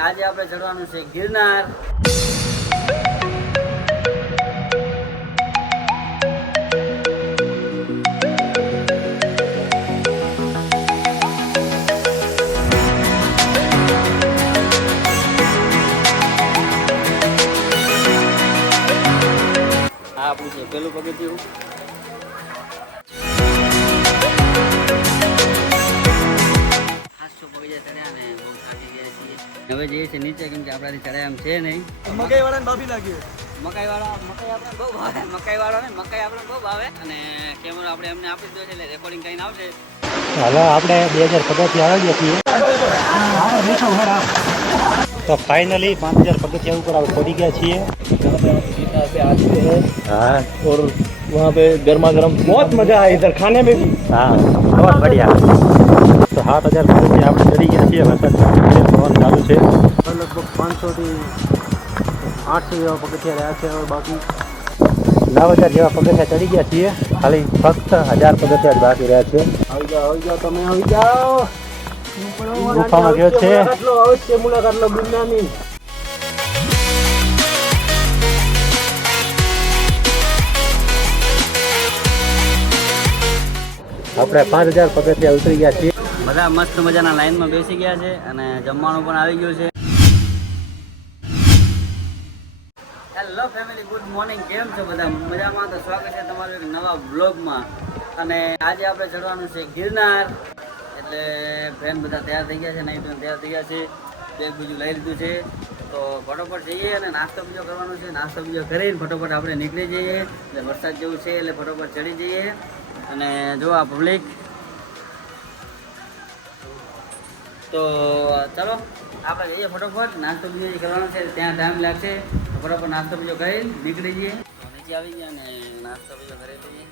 આજે આપણે ચડવાનું છે ગિરનાર. આપણું છે પેલું પગથિયું. હવે જઈએ છીએ નીચે કેમ કે આપણાથી ચડે આમ છે નહીં. મકાઈ વાળાને ભાભી લાગી મકાઈ વાળા મકાઈ આપણે બહુ ભાવે મકાઈ વાળાને મકાઈ આપણે બહુ ભાવે. અને કેમેરો આપણે એમને આપી દીધો છે એટલે રેકોર્ડિંગ કરીને આવશે. હાલો આપણે બે હજાર પગથી આવી છીએ. તો ફાઇનલી પાંચ હજાર પગથિયા ઉપર આપણે પડી ગયા છીએ. હા. वहाँ पे गर्मा गर्म बहुत मजा आया इधर खाने में भी हाँ बहुत बढ़िया તો સાત હજાર પગથિયા આપણે ચડી ગયા છીએ વરસાદ પવન ચાલુ છે લગભગ પાંચસોથી આઠસો જેવા પગથિયા રહ્યા છે હવે બાકી નવ હજાર જેવા પગથિયા ચડી ગયા છીએ ખાલી ફક્ત હજાર પગથિયા જ બાકી રહ્યા છે આવી જાઓ આવી જાઓ તમે આવી જાઓ ગુફામાં ગયો છે. મુલાકાત લો અવશ્ય પાંચ હજાર પગથિયા ઉતરી ગયા છીએ. બધા મસ્ત મજાના લાઈનમાં બેસી ગયા છે અને જમવાનું પણ આવી ગયું છે. હેલો ફેમિલી ગુડ મોર્નિંગ કેમ છો બધા? મજામાં? તો સ્વાગત છે તમારું એક નવા બ્લોગમાં અને આજે આપણે ચડવાનું છે ગિરનાર. એટલે ફ્રેન્ડ બધા તૈયાર થઈ ગયા છે નહીં તો તૈયાર થઈ ગયા છે. બેગ બીજું લઈ લીધું છે. તો ફટોફટ જઈએ અને નાસ્તો બીજો કરવાનો છે. નાસ્તો બીજો કરીને ફટોફટ આપણે નીકળી જઈએ. એટલે વરસાદ જેવું છે એટલે ફટોફટ ચડી જઈએ. અને જો આ પબ્લિક તો ચલો, આપણે જઈએ ફટોફટ. નાસ્તો બીજો કરવાનો છે, ત્યાં ટાઈમ લાગશે. ફટોફટ નાસ્તો બીજો કરી નીકળી જઈએ. નીચે આવી ગયા અને નાસ્તો બીજો કરી લઈએ.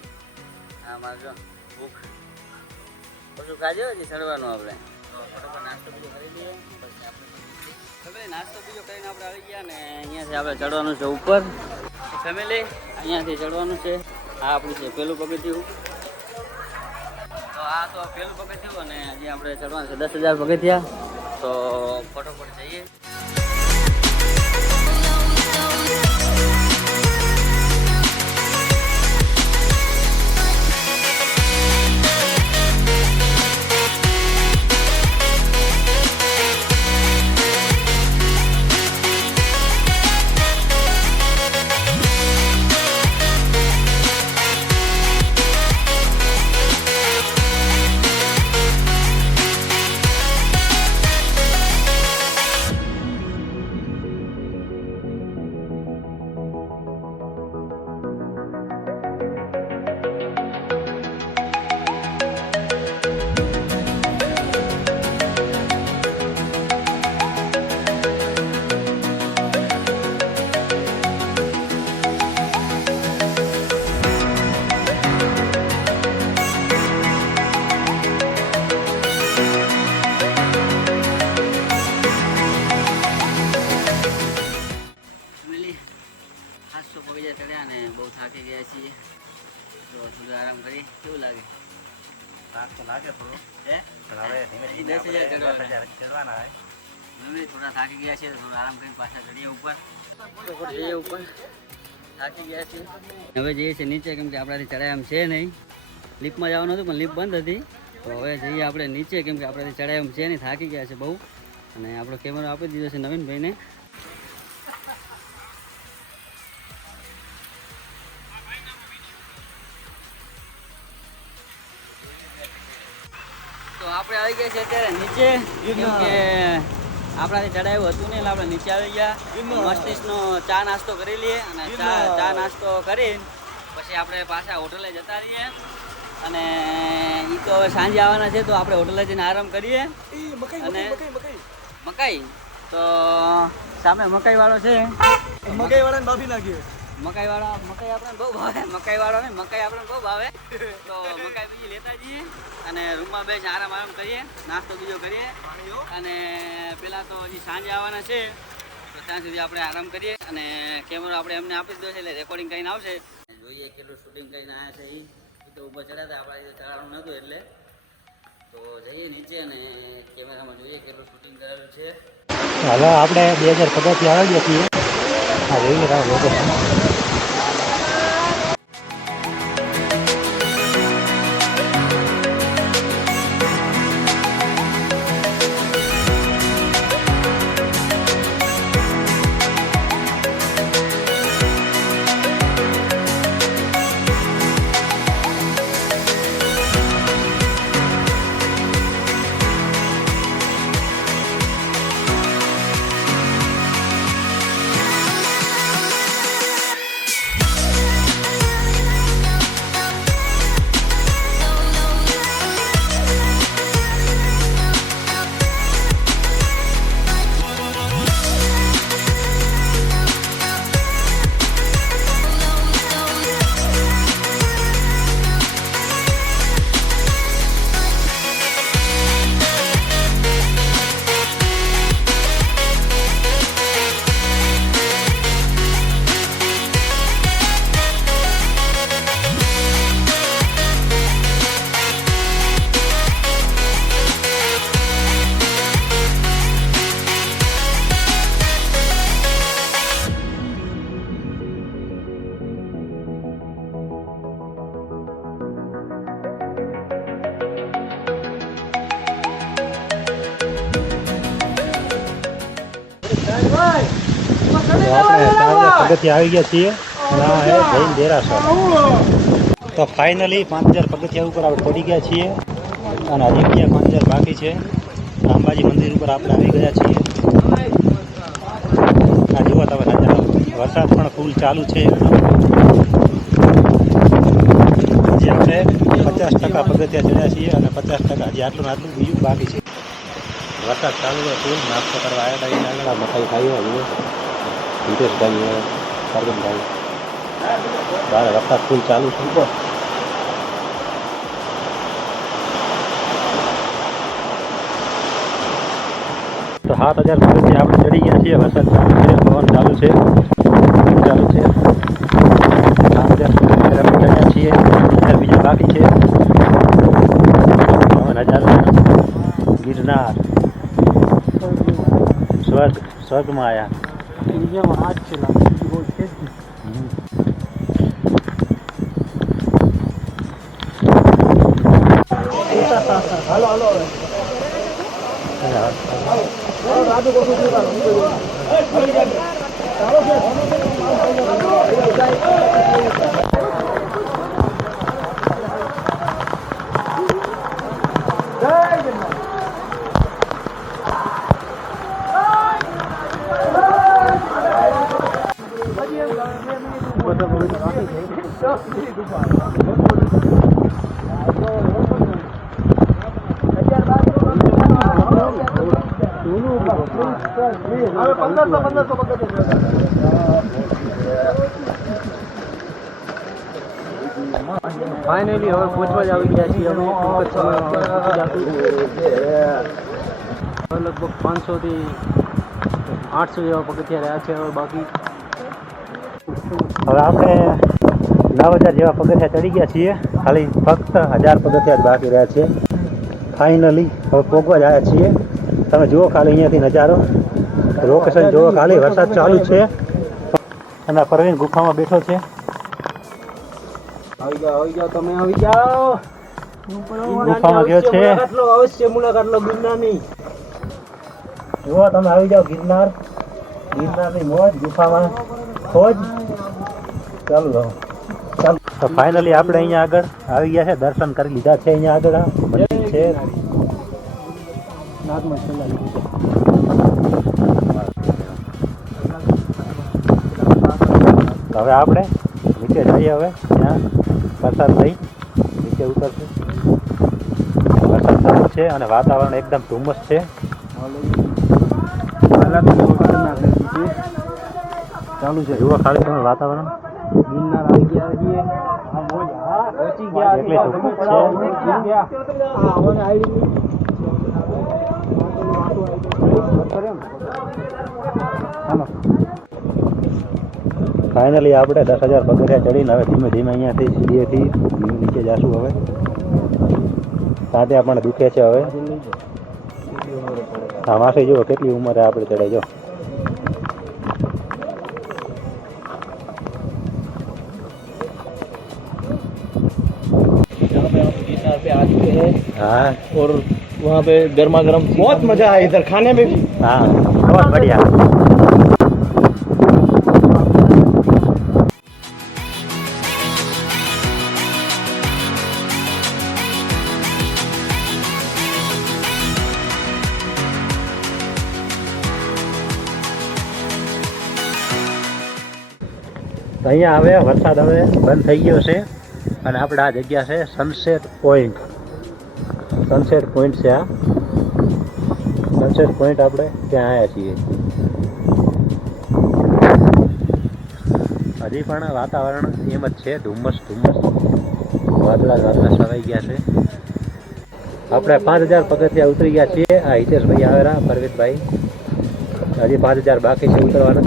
હા મારે જો ભૂખ. પછી ખાજો હજી ચડવાનું આપણે. ફટોફટ નાસ્તો બીજો કરી લઈએ. પછી આપણે નાસ્તો બીજો કરીને આપણે આવી ગયા ને અહીંયાથી આપણે ચડવાનું છે ઉપર. ફેમિલી અહીંયાથી ચડવાનું છે. આ આપણું છે પેલું પગથિયું. આ તો પેલું પગથિયું અને આજે આપણે ચડવાનું છે. દસ હજાર પગથિયા. તો ફટોફટ જઈએ. હોય. મમ્મી થોડા થાકી ગયા છે થોડા આરામ કરીને પાછા ચડીએ ઉપર. જઈએ ઉપર. થાકી ગયા છે. હવે જઈએ છીએ નીચે કેમ કે આપણાથી ચડાય એમ છે નહીં. લિફ્ટમાં જવાનું હતું પણ લિફ્ટ બંધ હતી. તો હવે જઈએ આપણે નીચે કેમ કે આપણાથી ચડાય એમ છે નહીં થાકી ગયા છે બહુ. અને આપણો કેમેરો આપી દીધો છે નવીનભાઈને. આવી છે અત્યારે નીચે કે આપણાથી ચડાયું હતું નહીં એટલે આપણે નીચે આવી ગયા. મસ્તિષ્કનો ચા નાસ્તો કરી લઈએ અને ચા ચા નાસ્તો કરી પછી આપણે પાછા હોટલે જતા રહીએ. અને એ તો હવે સાંજે આવવાના છે તો આપણે હોટલે જઈને આરામ કરીએ. મકાઈ અને- મકાઈ તો સામે મકાઈ વાળો છે. મકાઈ વાળાને બાફી લાગી મકાઈ વાળા મકાઈ આપણે બહુ ભાવે. મકાઈ વાળો ને મકાઈ આપણે બહુ ભાવે. તો મકાઈ બીજી લેતા જઈએ અને રૂમમાં બેસી આરામ આરામ કરીએ, નાસ્તો બીજો કરીએ. અને પેલા તો હજી સાંજે આવવાના છે, તો ત્યાં સુધી આપણે આરામ કરીએ અને કેમેરો આપણે એમને આપી દીધો છે, એટલે રેકોર્ડિંગ કરીને આવશે. જોઈએ કેટલું શૂટિંગ કરીને આવ્યા છે એ તો ઉપર ચડ્યા હતા, આપણા ચડાવવાનું નહોતું એટલે. તો જઈએ નીચે અને કેમેરામાં જોઈએ કેટલું શૂટિંગ કરેલું છે. હાલો, આપણે બે હજાર પગથિયા આવી ગયા છીએ હા જોઈએ રાવ લોકેશન તો આપણે ચાર પગથિયા આવી ગયા છીએ. આ હે જૈન દેરાસર તો ફાઇનલી પાંચ હજાર પગથિયા ઉપર આપણે પડી ગયા છીએ. અને હજી બીજા પાંચ હજાર બાકી છે. અંબાજી મંદિર ઉપર આપણે આવી ગયા છીએ. આ જુઓ તમે વરસાદ પણ ફૂલ ચાલુ છે. હજી આપણે પચાસ ટકા પગથિયા ચડ્યા છીએ અને પચાસ ટકા હજી આટલું આટલું બીજું બાકી છે. વરસાદ ચાલુ છે ફૂલ નાસ્તો કરવા આવ્યા હતા એ આગળ મકાઈ ખાઈ હોય જુઓ ભાઈ બહાર વરસાદ ફૂલ ચાલુ છે. તો સાત હજાર ફૂટથી આપણે ચડી ગયા છીએ. વરસાદ ચાલુ છે, પવન ચાલુ છે ચાલુ છે. સાત હજાર પગથિયા આપણે ચડ્યા છીએ. બીજા બાકી છે. પવન હજાર ગિરનાર. સ્વર્ગ, સ્વર્ગમાં આવ્યા બીજામાં હાથ છે લાગે બીજું છે ફાઇનલી હવે પહોંચવા જ આવી ગયા છીએ અમે ટૂંક સમયમાં લગભગ પાંચસોથી આઠસો જેવા પગથિયા રહ્યા છે હવે બાકી. હવે આપણે નવ હજાર જેવા પગથિયા ચડી ગયા છીએ. ખાલી ફક્ત હજાર પગથિયા જ બાકી રહ્યા છે. ફાઇનલી હવે પોગવા જ આવ્યા છીએ. તમે જુઓ ખાલી અહીંયાથી નજારો. લોકેશન જુઓ ખાલી વરસાદ ચાલુ છે. અને પરવીન ગુફામાં બેઠો છે. આવી જાઓ આવી જાઓ તમે આવી જાઓ. ગુફામાં ગયો છે. અવશ્ય મુલાકાત લો ગિરનારની. જુઓ તમે આવી જાઓ ગિરનાર. ગિરનારની મોજ ગુફામાં ખોજ. ચાલુ રહો તો ફાઇનલી આપણે અહીંયા આગળ આવી ગયા છે દર્શન કરી લીધા છે અહીંયા આગળ. મંદિર છે. નાગમાં છેલ્લા હવે આપણે નીચે જઈએ હવે ત્યાં વરસાદ લઈ નીચે ઉતરશે. વરસાદ થયો છે અને વાતાવરણ એકદમ ધુમ્મસ છે. ચાલુ છે. જુઓ ખાલી તમે વાતાવરણ. ગિરનાર આવી ગયા. છીએ પહોંચી ગયા એટલી. છે. પહોંચી ગયા હા હવે આવી હાલો ફાઈનલી આપણે દસ હજાર પગથિયા ચડીને હવે ધીમે ધીમે અહીંયાથી સીડીએથી નીચે જશું હવે. સાથે આપણને દુખે છે હવે. હા માસી જુઓ કેટલી ઉંમરે આપણે ચડે જો. હા. वहाँ पे गर्मा गर्म बहुत मजा आया इधर खाने में भी હા બહુ બઢિયા તો અહીંયા હવે વરસાદ હવે બંધ થઈ ગયો છે અને આપણે આ જગ્યા છે સનસેટ પોઈન્ટ સનસેટ પોઈન્ટ છે આ. સનસેટ પોઈન્ટ આપણે ત્યાં આવ્યા છીએ. હજી પણ વાતાવરણ એમ જ છે, ધુમ્મસ ધુમ્મસ. વાદળા વાદળા છવાઈ ગયા છે. આપણે પાંચ હજાર પગથિયા ઉતરી ગયા છીએ. આ હિતેશભાઈ આવેલા, પરવીતભાઈ. હજી પાંચ હજાર બાકી છે ઉતરવાના.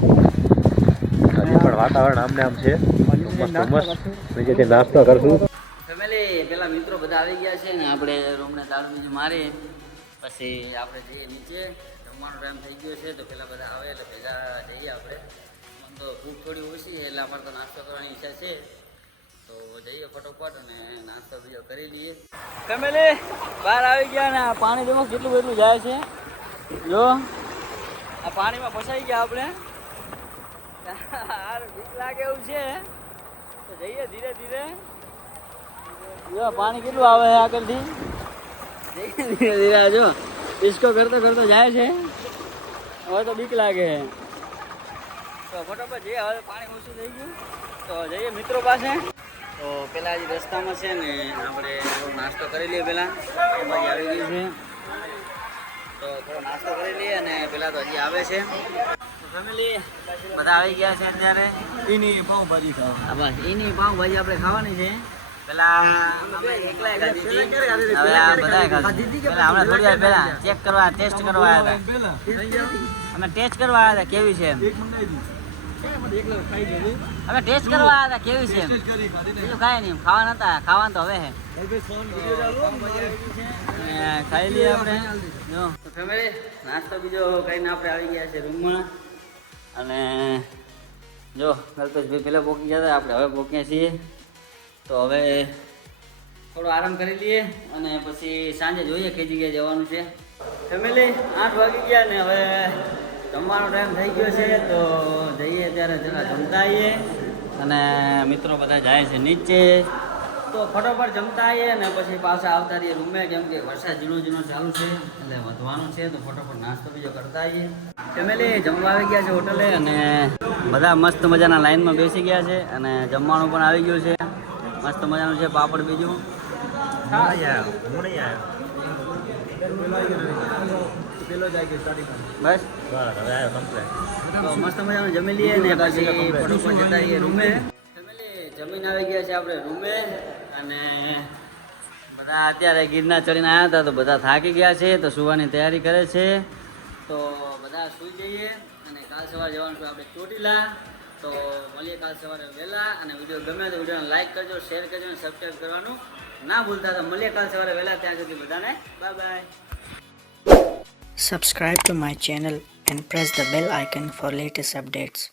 હજી પણ વાતાવરણ આમને આમ છે. ધુમ્મસ ધુમ્મસ. નીચેથી નાસ્તો કરશું. પેલા મિત્રો બધા આવી ગયા છે ને આપણે રૂમને દાળ બીજું મારી પછી આપણે જઈએ નીચે. જમવાનો ટાઈમ થઈ ગયો છે તો પેલા બધા આવે એટલે ભેગા જઈએ આપણે. મને તો ભૂખ થોડી ઓછી એટલે અમારે તો નાસ્તો કરવાની ઈચ્છા છે. તો જઈએ ફટોફટ અને નાસ્તો બીજો કરી લઈએ. ફેમિલી બહાર આવી ગયા ને પાણી તો કેટલું બધું જાય છે. જો, આ પાણીમાં ફસાઈ ગયા આપણે. બીક લાગે એવું છે. તો જઈએ ધીરે ધીરે. જો પાણી કેટલું આવે છે આગળથી? ધીરે ધીરે જો. ડિસ્કો કરતો કરતો જાય છે. હવે તો બીક લાગે તો ફટોફટ જઈએ હવે પાણી ઓછું થઈ ગયું. તો જઈએ મિત્રો પાસે. તો પેલા જે રસ્તામાં છે ને આપણે નાસ્તો કરી લઈએ પેલા. ભાઈ આવી ગયું છે. તો થોડો નાસ્તો કરી લઈએ અને પેલા તો હજી આવે છે. ફેમિલી બધા આવી ગયા છે અત્યારે. એની પાઉંભાજી ખાવા. બસ. એની પાઉંભાજી આપણે ખાવાની છે. પેલા અમે એકલાય ખાધી હતી હવે આ બધાએ ખાધી પેલા હમણાં થોડી વાર પહેલા ચેક કરવા ટેસ્ટ કરવા આવ્યા હતા. અમે ટેસ્ટ કરવા આવ્યા હતા કેવી છે એમ? એક મંગાવી દીધી એકલા ખાઈ ગયેલી અમે ટેસ્ટ કરવા આવ્યા હતા કેવી છે એમ? બીજું કાંઈ નહીં ખાવાના હતા ખાવાનું તો હવે હે ભાઈ ફોન વિડિયો ચાલુ અને ખાઈ લઈએ આપણે. જો. તો ફેમિલી નાસ્તો બીજો કરીને આપણે આવી ગયા છે રૂમમાં. અને જો કલ્પેશભાઈ પહેલાં પોકી ગયા હતા આપણે હવે પોક્યા છીએ. તો હવે થોડો આરામ કરી લઈએ અને પછી સાંજે જોઈએ કઈ જગ્યાએ જવાનું છે. ફેમિલી આઠ વાગી ગયા ને હવે જમવાનો ટાઈમ થઈ ગયો છે, તો જઈએ ત્યારે જરા જમતા આવીએ. અને મિત્રો બધા જાય છે નીચે, તો ફટોફટ જમતા આવીએ ને પછી પાછા આવતા રહીએ રૂમે કેમ કે વરસાદ ઝીણો ઝીણો ચાલુ છે, એટલે વધવાનું છે, તો ફટોફટ નાસ્તો બીજો કરતા આવીએ. ફેમિલી જમવા આવી ગયા છે હોટલે અને બધા મસ્ત મજાના લાઈનમાં બેસી ગયા છે અને જમવાનું પણ આવી ગયું છે. મસ્ત મજાનું છે પાપડ બીજું? બસ? મસ્ત મજાનું જમી લઈએ ને પછી ફટોફટ જતા રૂમે. જમીન આવી ગયા છે આપણે રૂમે અને બધા અત્યારે ગિરનાર ચડીને આવ્યા હતા તો બધા થાકી ગયા છે તો સુવાની તૈયારી કરે છે. તો બધા સૂઈ જઈએ અને કાલ સવારે જવાનું છે આપણે ચોટીલા. તો મળીએ કાલ સવારે વહેલા અને વીડિયો ગમે તો વિડીયોને લાઈક કરજો શેર કરજો અને સબસ્ક્રાઈબ કરવાનું ના ભૂલતા તો મળીએ કાલ સવારે વહેલા, ત્યાં સુધી બધાને bye bye subscribe to my channel and press the bell icon for latest updates.